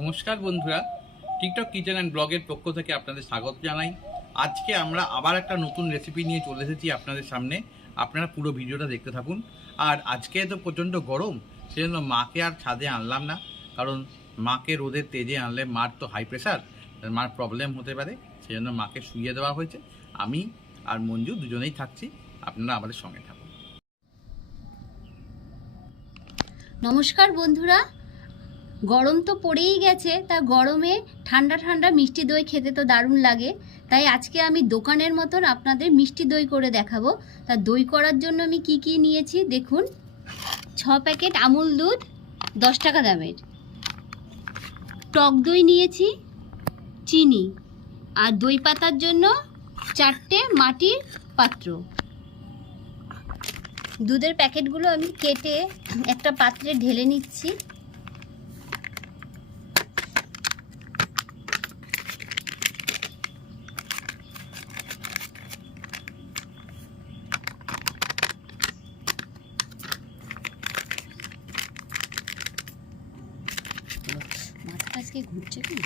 নমস্কার বন্ধুরা TikTok kitchen and ব্লগের পক্ষ থেকে আপনাদের স্বাগত জানাই। আজকে আমরা আবার একটা নতুন রেসিপি নিয়ে চলে এসেছি আপনাদের সামনে। আপনারা পুরো ভিডিওটা দেখতে থাকুন। আর আজকে তো প্রচণ্ড গরম, সেজন্য মাকে আর ছাদে আনলাম না। কারণ মাকে রোদের তেজে আনলে মার তো হাই প্রেশার মার প্রবলেম হতে পারে, সেজন্য মাকে শুইয়ে দেওয়া হয়েছে। আমি আর মঞ্জু দুজনেই থাকছি, আপনারা আমাদের সঙ্গে থাকুন। নমস্কার বন্ধুরা গরম তো পড়েই গেছে, তা গরমে ঠান্ডা ঠান্ডা মিষ্টি দই খেতে তো দারুণ লাগে। তাই আজকে আমি দোকানের মতন আপনাদের মিষ্টি দই করে দেখাবো। তা দই করার জন্য আমি কি কি নিয়েছি দেখুন। ছ প্যাকেট আমুল দুধ, দশ টাকা দামের। টক দই নিয়েছি, চিনি। আর দই পাতার জন্য চারটে মাটির পাত্র। দুধের প্যাকেটগুলো আমি কেটে একটা পাত্রে ঢেলে নিচ্ছি। আজকে ঘুরছে কি?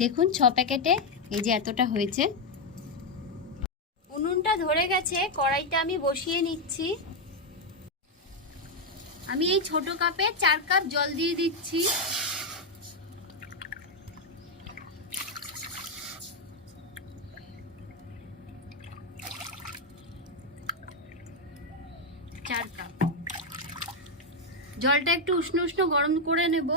দেখুন ছ প্যাকেটে এই যে এতটা হয়েছে। উনুনটা ধরে গেছে, কড়াইটা আমি বসিয়ে নিচ্ছি। আমি এই ছোট কাপে চার কাপ জল দিয়ে দিচ্ছি চার কাপ জলটা একটু উষ্ণ উষ্ণ গরম করে নেব।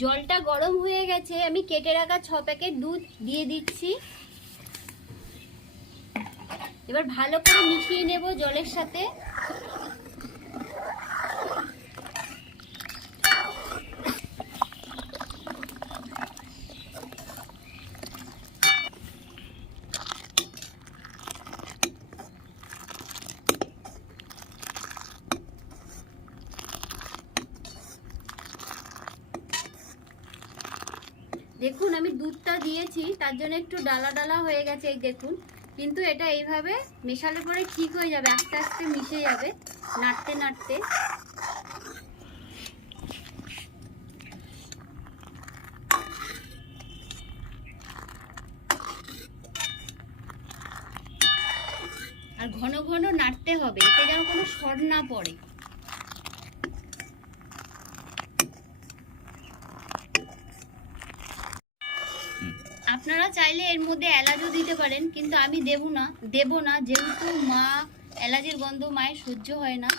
জলটা গরম হয়ে গেছে, আমি কেটে রাখা ছ প্যাকেট দুধ দিয়ে দিচ্ছি। এবার ভালো করে মিশিয়ে নেব জলের সাথে দেখুন আমি দুধটা দিয়েছি, তার জন্য একটু ডালা ডালা হয়ে গেছে, এই দেখুন। কিন্তু এটা এইভাবে মেশালে পরে ঠিক হয়ে যাবে, আস্তে আস্তে মিশে যাবে, নাড়তে নাড়তে। আর ঘন ঘন নাড়তে হবে, এতে যেন কোনো সর না পড়ে। আপনারা চাইলে এর মধ্যে এলাচও দিতে পারেন, কিন্তু আমি দেব না দেব না, যেহেতু মা এলাচের গন্ধ মায়ের সহ্য হয় না।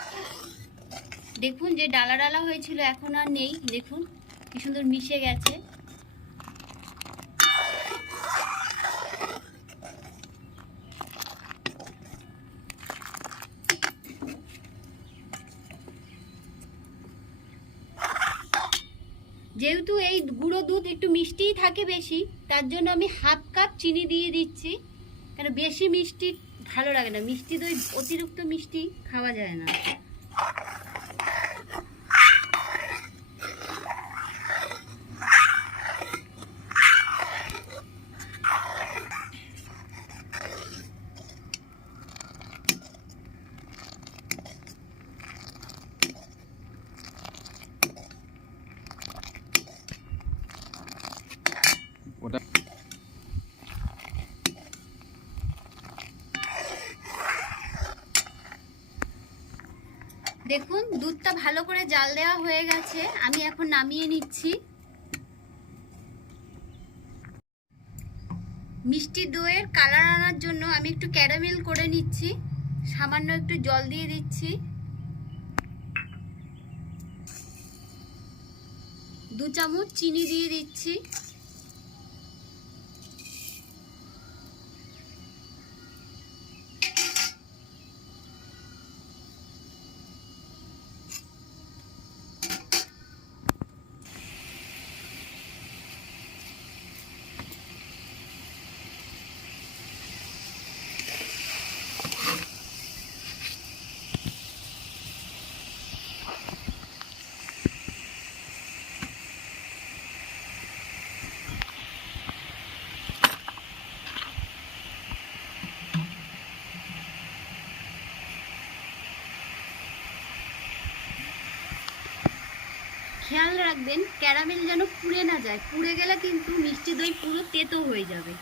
দেখুন যে ডালা ডালা হয়েছিল, এখন আর নেই, দেখুন কি সুন্দর মিশে গেছে। যেহেতু এই গুঁড়ো দুধ একটু মিষ্টিই থাকে বেশি, তার জন্য আমি হাফ কাপ চিনি দিয়ে দিচ্ছি। কেন বেশি মিষ্টি ভালো লাগে না। মিষ্টি দই অতিরিক্ত মিষ্টি খাওয়া যায় না। দেখুন, দুধটা ভালো করে জাল দেওয়া হয়ে গেছে। আমি এখন নামিয়ে নিচ্ছি। মিষ্টি দইয়ের কালার আনার জন্য আমি একটু ক্যারামেল করে নিচ্ছি। সামান্য একটু জল দিয়ে দিচ্ছি। দু চামচ চিনি দিয়ে দিচ্ছি। রাখবেন, ক্যারামেল যেন পুড়ে না যায়। পুড়ে গেলে কিন্তু মিষ্টি দই পুরো তেতো হয়ে যাবে।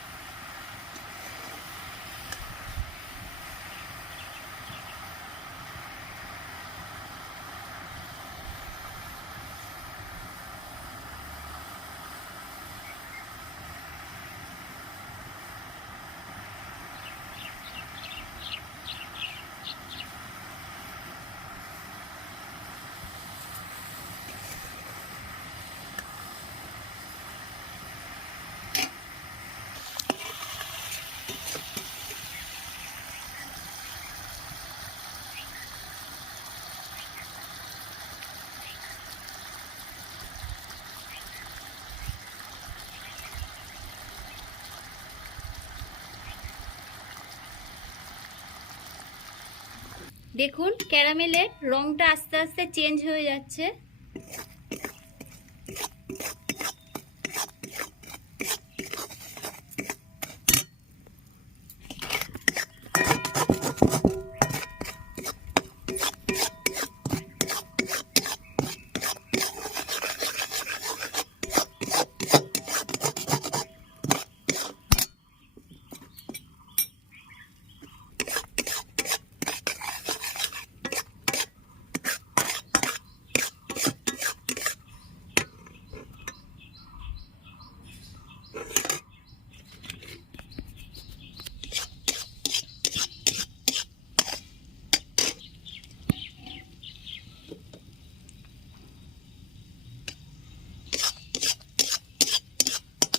দেখুন ক্যারামেলের রংটা আস্তে আস্তে চেঞ্জ হয়ে যাচ্ছে।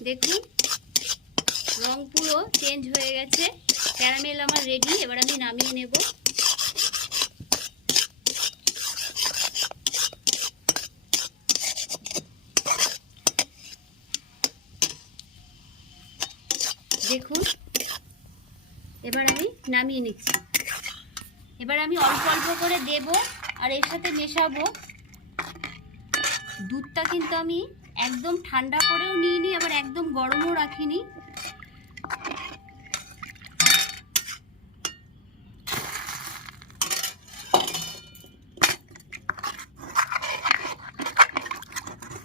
দেখুন রং পুরো চেঞ্জ হয়ে গেছে। ক্যারামেল আমার রেডি এবার আমি নামিয়ে নেব। দেখুন, এবার আমি নামিয়ে নিচ্ছি। এবার আমি অল্প অল্প করে দেব, আর এর সাথে মেশাবো। দুধটা কিন্তু আমি একদম ঠান্ডা করেও নিইনি আবার একদম গরমও রাখিনি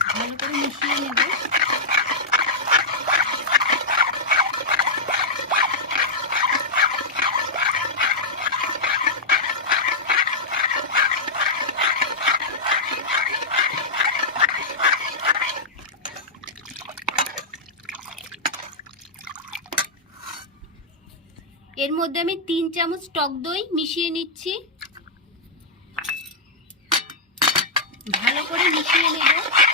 ভালো করে মিশিয়ে নেব এর মধ্যে আমি তিন চামচ টক দই মিশিয়ে নিচ্ছি। ভালো করে মিশিয়ে নেব।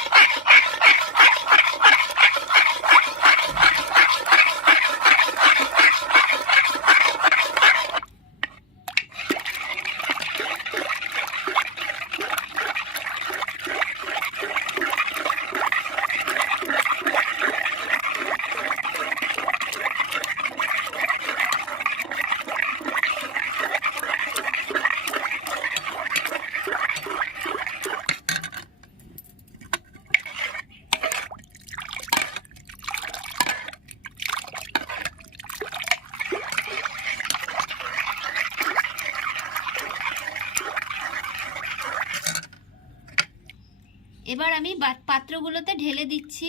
এবার আমি পাত্রগুলোতে ঢেলে দিচ্ছি।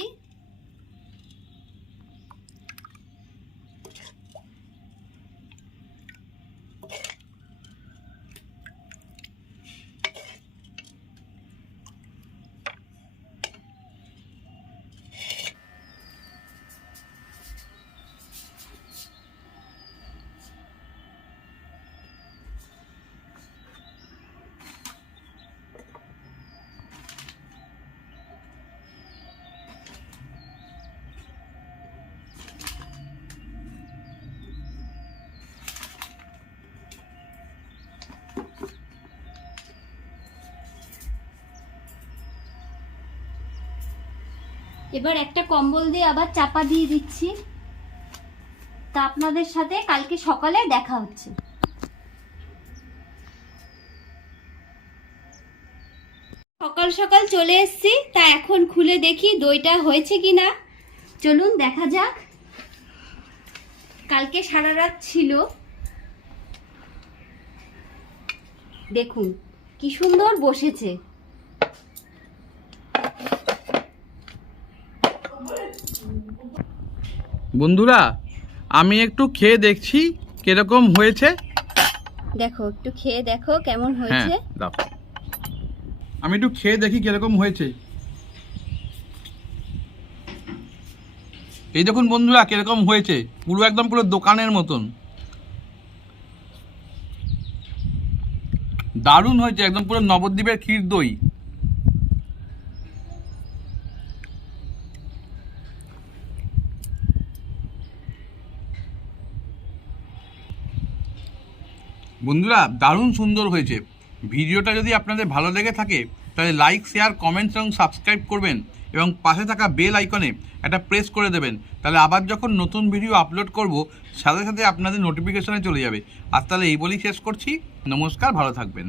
এবার একটা কম্বল দিয়ে আবার চাপা দিয়ে দিচ্ছি। তা আপনাদের সাথে কালকে সকালে দেখা হচ্ছে। সকাল সকাল চলে এসেছি, তা এখন খুলে দেখি দইটা হয়েছে কি না চলুন দেখা যাক। কালকে সারা রাত ছিল। দেখুন, কি সুন্দর বসেছে। বন্ধুরা আমি একটু খেয়ে দেখছি কীরকম হয়েছে। দেখো একটু খেয়ে দেখো কেমন হ্যাঁ হয়েছে। দাও। আমি একটু খেয়ে দেখি কীরকম হয়েছে। এই দেখুন বন্ধুরা কীরকম হয়েছে। পুরো একদম পুরো দোকানের মতন। দারুণ হয়েছে একদম পুরো নবদ্বীপের ক্ষীর দই। বন্ধুরা, দারুণ সুন্দর হয়েছে। ভিডিওটা যদি আপনাদের ভালো লেগে থাকে, তাহলে লাইক শেয়ার কমেন্টস এবং সাবস্ক্রাইব করবেন এবং পাশে থাকা বেল আইকনে একটা প্রেস করে দেবেন। তাহলে আবার যখন নতুন ভিডিও আপলোড করব, সাথে সাথে আপনাদের নোটিফিকেশনে চলে যাবে। আর তাহলে এই বলেই শেষ করছি। নমস্কার, ভালো থাকবেন।